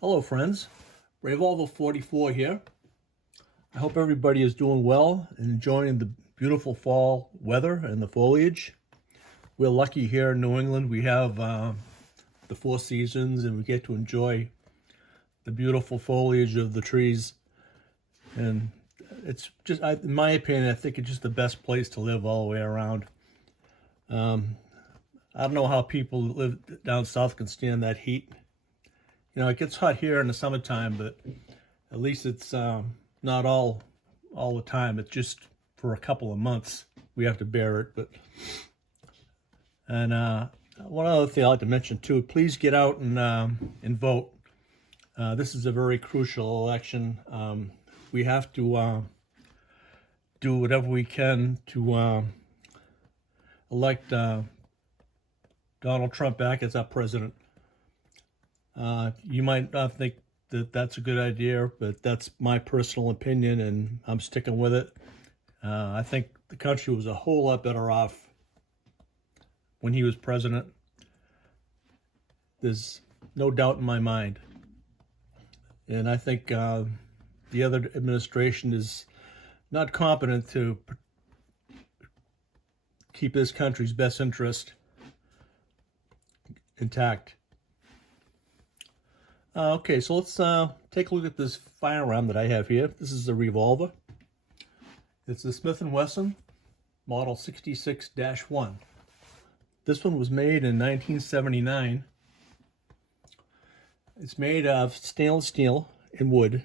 Hello friends, Revolver 44 here. I hope everybody is doing well and enjoying the beautiful fall weather and the foliage. We're lucky here in New England. We have the four seasons and we get to enjoy the beautiful foliage of the trees. And it's just, in my opinion, I think it's just the best place to live all the way around. I don't know how people who live down south can stand that heat. You know, it gets hot here in the summertime, but at least it's not all the time. It's just for a couple of months we have to bear it. And one other thing I'd like to mention too: please get out and vote. This is a very crucial election. We have to do whatever we can to elect Donald Trump back as our president. You might not think that that's a good idea, but that's my personal opinion, and I'm sticking with it. I think the country was a whole lot better off when he was president. There's no doubt in my mind. And I think the other administration is not competent to keep this country's best interest intact. Okay, so let's take a look at this firearm that I have here. This is a Revolver. It's the Smith & Wesson model 66-1. This one was made in 1979. It's made of stainless steel and wood.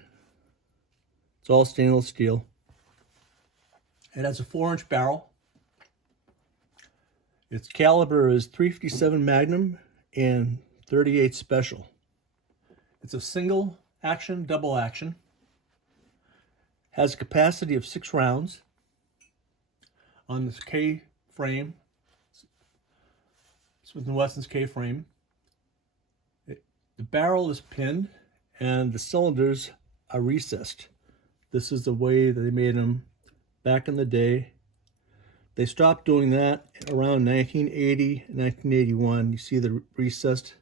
It's all stainless steel. It has a 4-inch barrel. Its caliber is .357 Magnum and .38 Special. It's a single action, double action. Has a capacity of 6 rounds on this K frame, Smith & Wesson's K frame. The barrel is pinned and the cylinders are recessed. This is the way that they made them back in the day. They stopped doing that around 1980, 1981. You see the recessed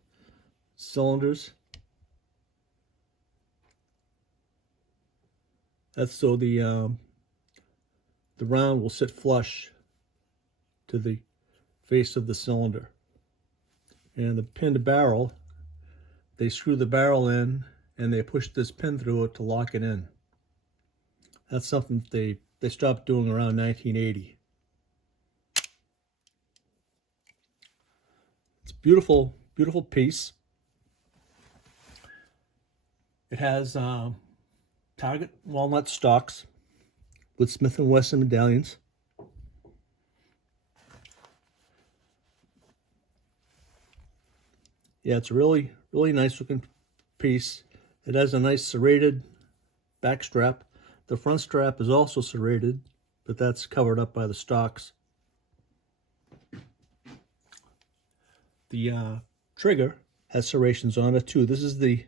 cylinders. That's so the round will sit flush to the face of the cylinder. And the pinned barrel, they screw the barrel in and they push this pin through it to lock it in. That's something they stopped doing around 1980. It's a beautiful, beautiful piece. It has target walnut stocks with Smith & Wesson medallions. Yeah, it's a really, really nice looking piece. It has a nice serrated back strap. The front strap is also serrated, but that's covered up by the stocks. The trigger has serrations on it too. This is the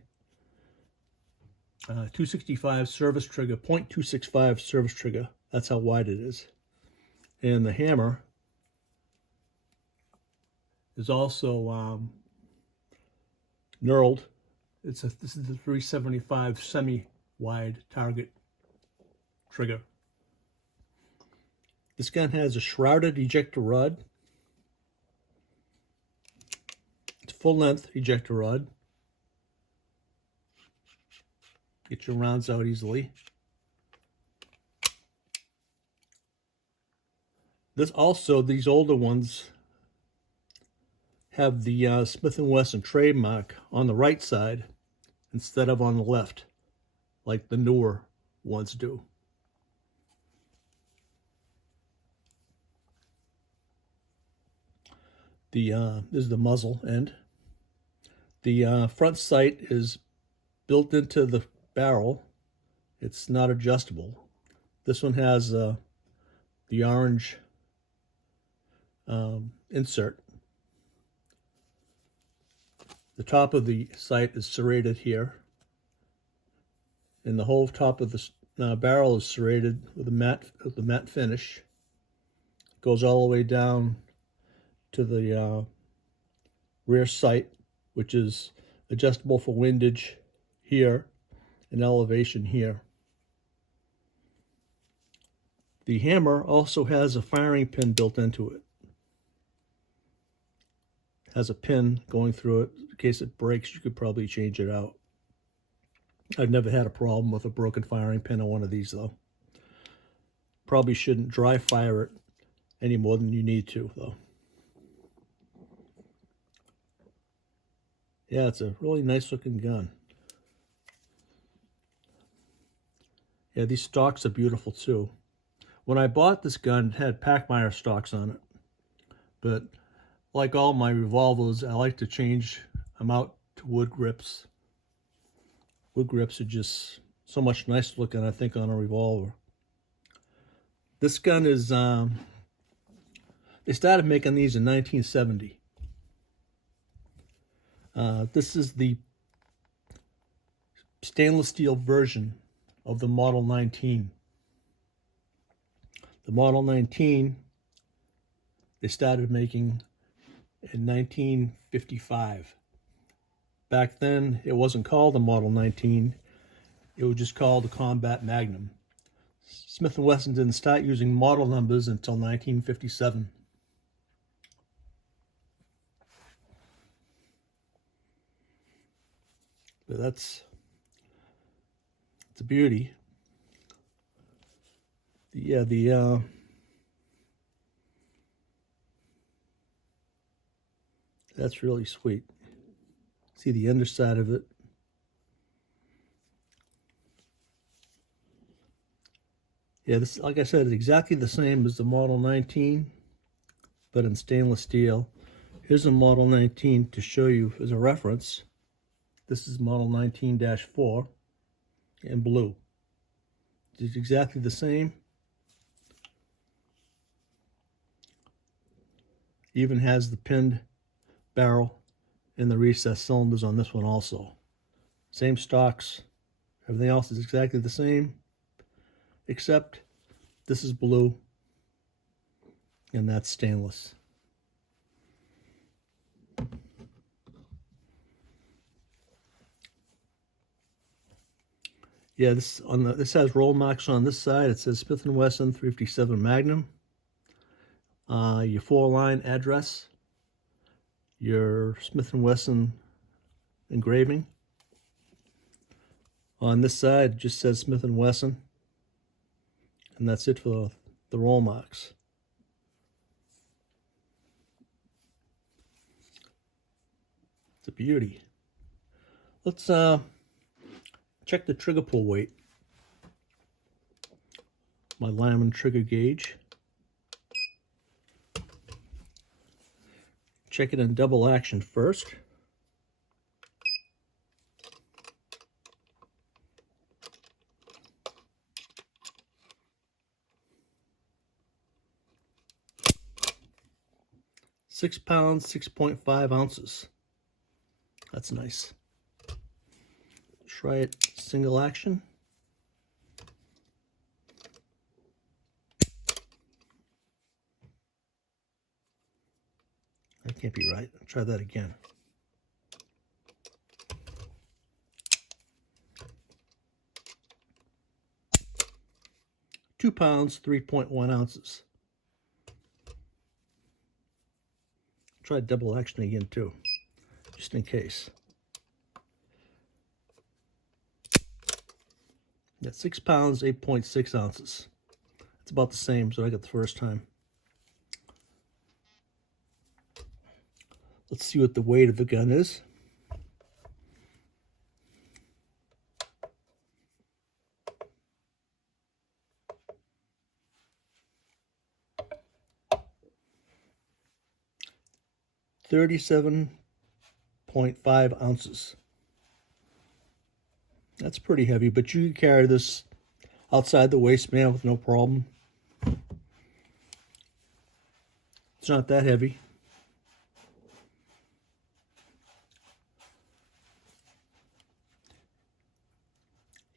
265 service trigger, .265 service trigger. That's how wide it is. And the hammer is also knurled. This is the 375 semi-wide target trigger. This gun has a shrouded ejector rod. It's full-length ejector rod. Get your rounds out easily. These older ones have the Smith & Wesson trademark on the right side instead of on the left, like the newer ones do. This is the muzzle end. The front sight is built into the barrel. It's not adjustable. This one has the orange insert. The top of the sight is serrated here, and the whole top of the barrel is serrated with a matte finish. It goes all the way down to the rear sight, which is adjustable for windage here, and elevation here. The hammer also has a firing pin built into it. It has a pin going through it. In case it breaks, you could probably change it out. I've never had a problem with a broken firing pin on one of these, though. Probably shouldn't dry fire it any more than you need to, though. Yeah, it's a really nice looking gun. Yeah, these stocks are beautiful too. When I bought this gun, it had Packmeyer stocks on it. But like all my revolvers, I like to change them out to wood grips. Wood grips are just so much nicer looking, I think, on a revolver. This gun is, they started making these in 1970. This is the stainless steel version of the Model 19. The Model 19, they started making in 1955. Back then, it wasn't called the Model 19. It was just called the Combat Magnum. Smith & Wesson didn't start using model numbers until 1957. But it's a beauty. That's really sweet. See the underside of it. Yeah, this, like I said, is exactly the same as the Model 19, but in stainless steel. Here's a Model 19 to show you as a reference. This is Model 19-4 in blue. It's exactly the same. Even has the pinned barrel and the recessed cylinders on this one also. Same stocks. Everything else is exactly the same, except this is blue and that's stainless. Yeah, this has roll marks on this side. It says Smith & Wesson 357 Magnum. Your 4-line address, your Smith & Wesson engraving. On this side, it just says Smith & Wesson, and that's it for the roll marks. It's a beauty. Let's check the trigger pull weight. My Lyman trigger gauge. Check it in double action first. £6, 6.5 ounces. That's nice. Try it single action. That can't be right. I'll try that again. £2, 3.1 ounces. Try double action again too, just in case. That's £6, 8.6 ounces. It's about the same as what I got the first time. Let's see what the weight of the gun is. $37.5 ounces. That's pretty heavy, but you can carry this outside the waistband with no problem. It's not that heavy.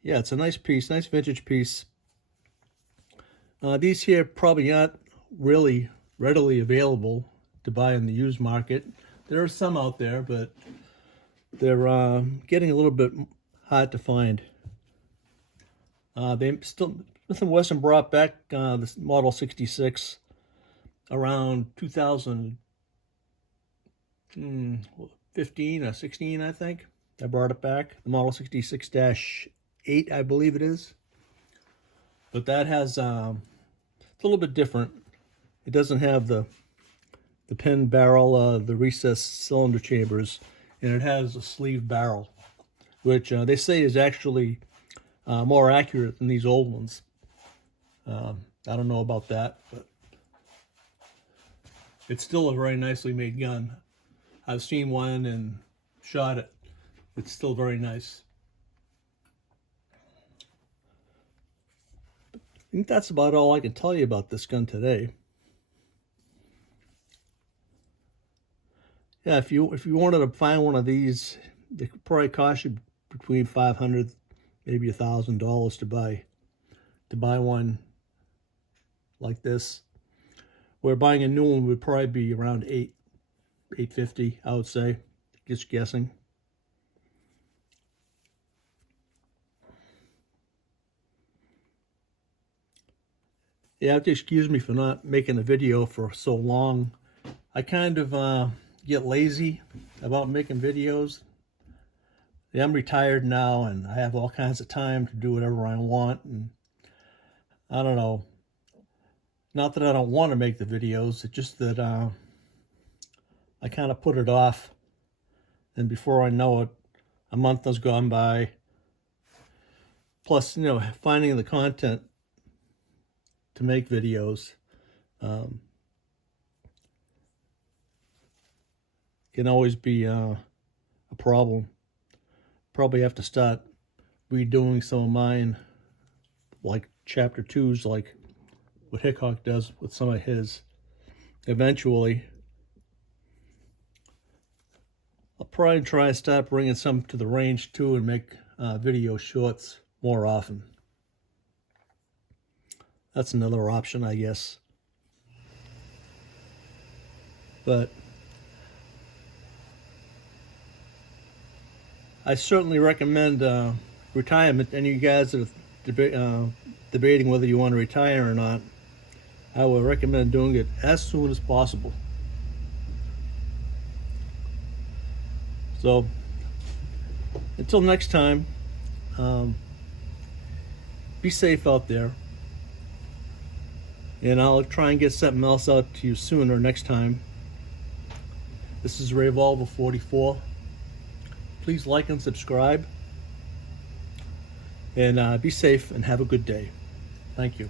Yeah, it's a nice piece, nice vintage piece. These here probably aren't really readily available to buy in the used market. There are some out there, but they're getting a little bit hard to find. They still, Smith & Wesson brought back this Model 66 around 2015 or 16, I think. I brought it back, the Model 66-8, I believe it is. But that has, it's a little bit different. It doesn't have the pin barrel, the recessed cylinder chambers, and it has a sleeve barrel, which they say is actually more accurate than these old ones. I don't know about that, but it's still a very nicely made gun. I've seen one and shot it. It's still very nice. I think that's about all I can tell you about this gun today. Yeah, if you wanted to find one of these, they could probably cost you between $500, maybe $1,000 to buy one like this. Where buying a new one would probably be around $850, I would say, just guessing. You have to excuse me for not making a video for so long. I kind of get lazy about making videos. Yeah, I'm retired now and I have all kinds of time to do whatever I want, and I don't know. Not that I don't want to make the videos, it's just that I kind of put it off, and before I know it, a month has gone by. Plus, you know, finding the content to make videos can always be a problem. Probably have to start redoing some of mine, like chapter 2s, like what Hickok does with some of his. Eventually, I'll probably try and start bringing some to the range too and make video shorts more often. That's another option, I guess. But I certainly recommend retirement. Any of you guys that are debating whether you want to retire or not, I would recommend doing it as soon as possible. So, until next time, be safe out there. And I'll try and get something else out to you sooner next time. This is Revolver 44. Please like and subscribe. And be safe and have a good day. Thank you.